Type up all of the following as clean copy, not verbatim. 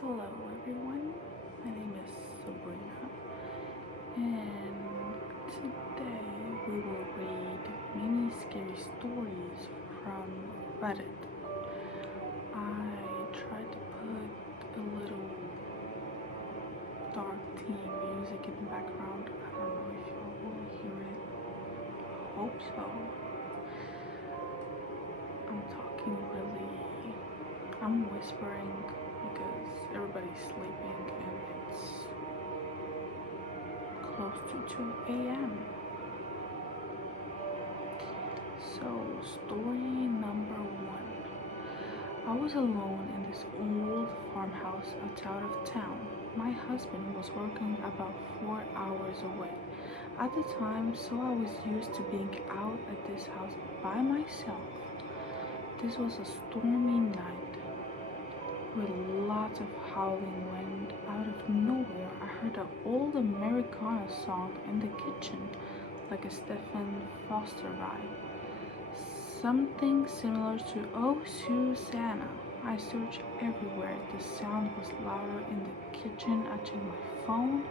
Hello everyone, my name is Sabrina, and today we will read many scary stories from Reddit. I tried to put a little dark theme music in the background. I don't know if y'all will hear it. Hope so. I'm whispering because everybody's sleeping and it's close to 2 a.m. So, story number 1. I was alone in this old farmhouse outside of town. My husband was working about 4 hours away at the time, so I was used to being out at this house by myself. This was a stormy night with lots of howling wind. Out of nowhere, I heard an old Americana song in the kitchen, like a Stephen Foster vibe. Something similar to Oh Susanna. I searched everywhere. The sound was louder in the kitchen. I checked my phone,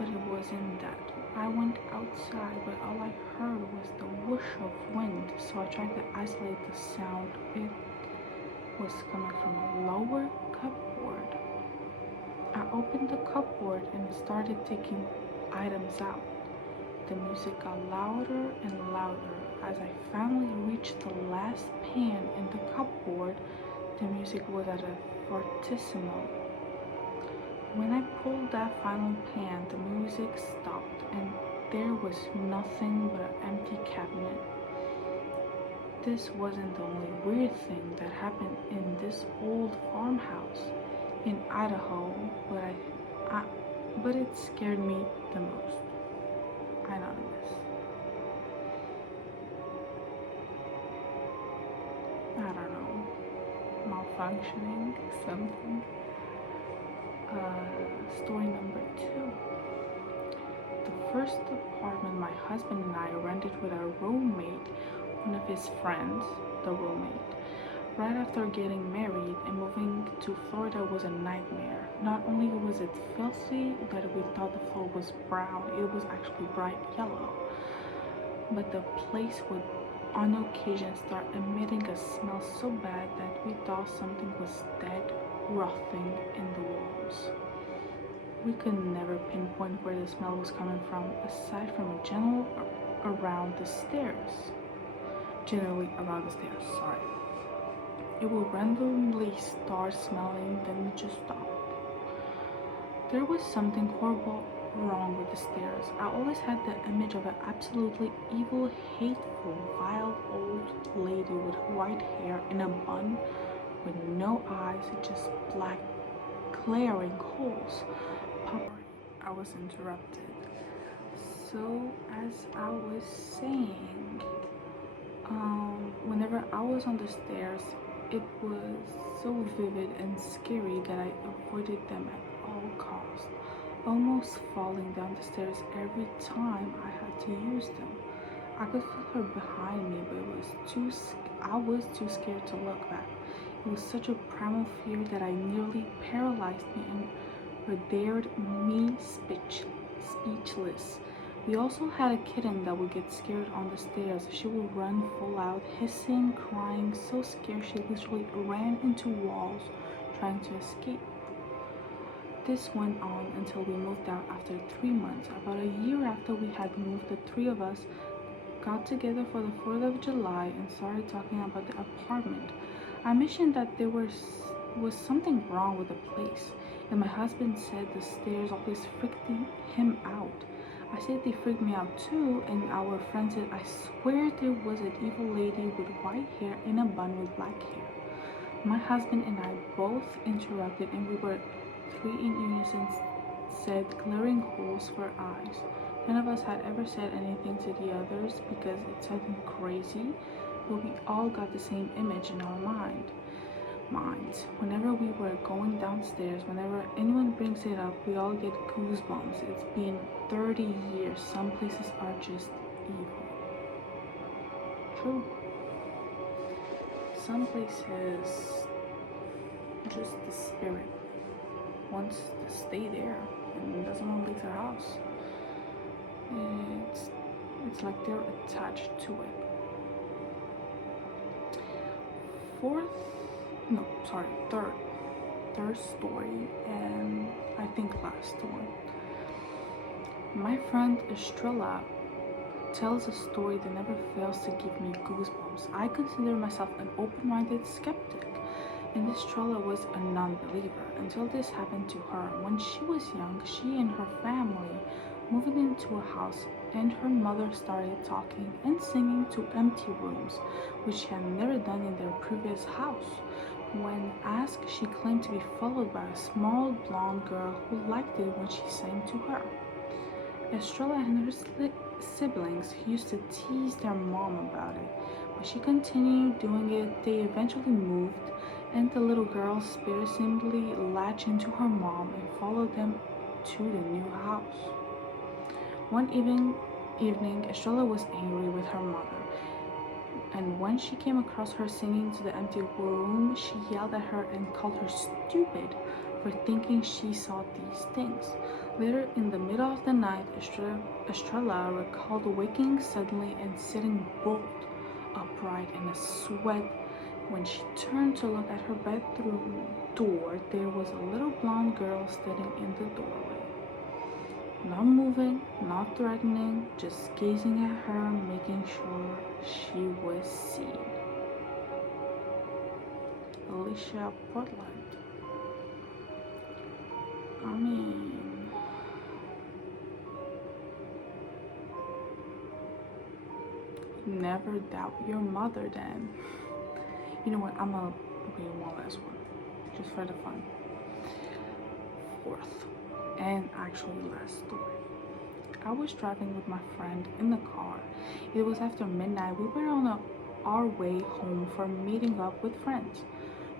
but it wasn't that. I went outside, but all I heard was the whoosh of wind, so I tried to isolate the sound. It was coming from a lower cupboard. I opened the cupboard and started taking items out. The music got louder and louder. As I finally reached the last pan in the cupboard, the music was at a fortissimo. When I pulled that final pan, the music stopped and there was nothing but an empty cabinet. This wasn't the only weird thing that happened in this old farmhouse in Idaho, but it scared me the most. Anonymous. I don't know, malfunctioning, something. Story number 2. The first apartment my husband and I rented with our roommate, one of his friends, the roommate. Right after getting married and moving to Florida was a nightmare. Not only was it filthy that we thought the floor was brown, it was actually bright yellow. But the place would on occasion start emitting a smell so bad that we thought something was dead, rotting in the walls. We could never pinpoint where the smell was coming from, aside from a generally around the stairs. Sorry. It will randomly start smelling, then just stop. There was something horrible wrong with the stairs. I always had the image of an absolutely evil, hateful, vile old lady with white hair in a bun with no eyes, just black glaring holes. I was interrupted. So as I was saying, whenever I was on the stairs, it was so vivid and scary that I avoided them at all costs, almost falling down the stairs every time I had to use them. I could feel her behind me, but I was too scared to look back. It was such a primal fear that I nearly paralyzed me and rendered me speechless. We also had a kitten that would get scared on the stairs. She would run full out, hissing, crying, so scared she literally ran into walls trying to escape. This went on until we moved out after 3 months. About a year after we had moved, the 3 of us got together for the 4th of July and started talking about the apartment. I mentioned that there was something wrong with the place, and my husband said the stairs always freaked him out. I said they freaked me out too, and our friend said, I swear there was an evil lady with white hair in a bun with black hair. My husband and I both interrupted, and we were 3 in unison said glaring holes for eyes. None of us had ever said anything to the others because it sounded crazy, but we all got the same image in our minds. Whenever we were going downstairs, whenever anyone brings it up, we all get goosebumps. It's been 30 years. Some places are just evil. True. Some places, just the spirit wants to stay there and doesn't want to leave their house. It's it's like they're attached to it. Fourth, no, sorry, third story, and I think last one. My friend Estrella tells a story that never fails to give me goosebumps. I consider myself an open-minded skeptic, and Estrella was a non-believer until this happened to her. When she was young, she and her family moved into a house, and her mother started talking and singing to empty rooms, which she had never done in their previous house. When asked, she claimed to be followed by a small blonde girl who liked it when she sang to her. Estrella and her siblings used to tease their mom about it, but she continued doing it. They eventually moved, and the little girl's spirit simply latched into her mom and followed them to the new house. One evening, Estrella was angry with her mother, and when she came across her singing to the empty room, she yelled at her and called her stupid for thinking she saw these things. Later, in the middle of the night, Estrella recalled waking suddenly and sitting bolt upright in a sweat. When she turned to look at her bedroom door, there was a little blonde girl standing in the doorway. Not moving, not threatening, just gazing at her, making sure she was seen. Alicia Portland. I mean, never doubt your mother then. You know what, I'm gonna read one last one, just for the fun. Fourth, and actually last story. I was driving with my friend in the car. It was after midnight. We were on our way home from meeting up with friends.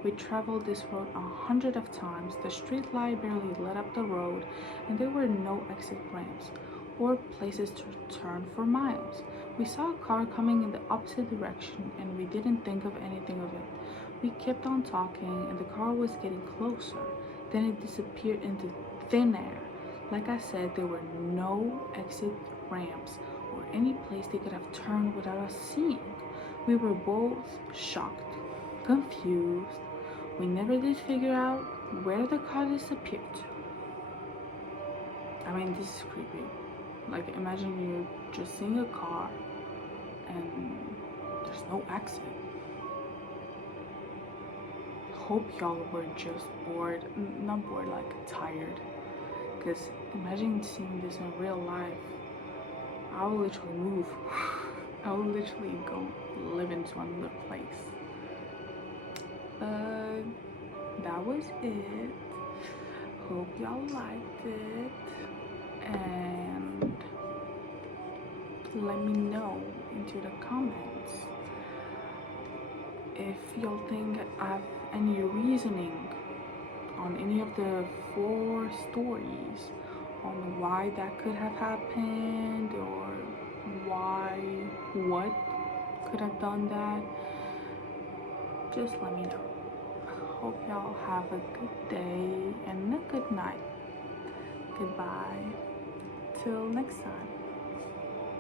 We traveled this road 100 of times. The street light barely lit up the road, and there were no exit ramps or places to turn for miles. We saw a car coming in the opposite direction, and we didn't think of anything of it. We kept on talking, and the car was getting closer. Then it disappeared into thin air. Like I said, there were no exit ramps or any place they could have turned without us seeing. We were both shocked, confused. We never did figure out where the car disappeared to. I mean, this is creepy. Like, imagine you're just seeing a car and there's no exit. Hope y'all were just bored, not bored, like tired. Because imagine seeing this in real life. I would literally move. I would literally go live into another place. That was it. Hope y'all liked it. And let me know into the comments if y'all think I have any reasoning on any of the 4 stories on why that could have happened or what could have done that. Just let me know. Hope y'all have a good day and a good night. Goodbye. Till next time.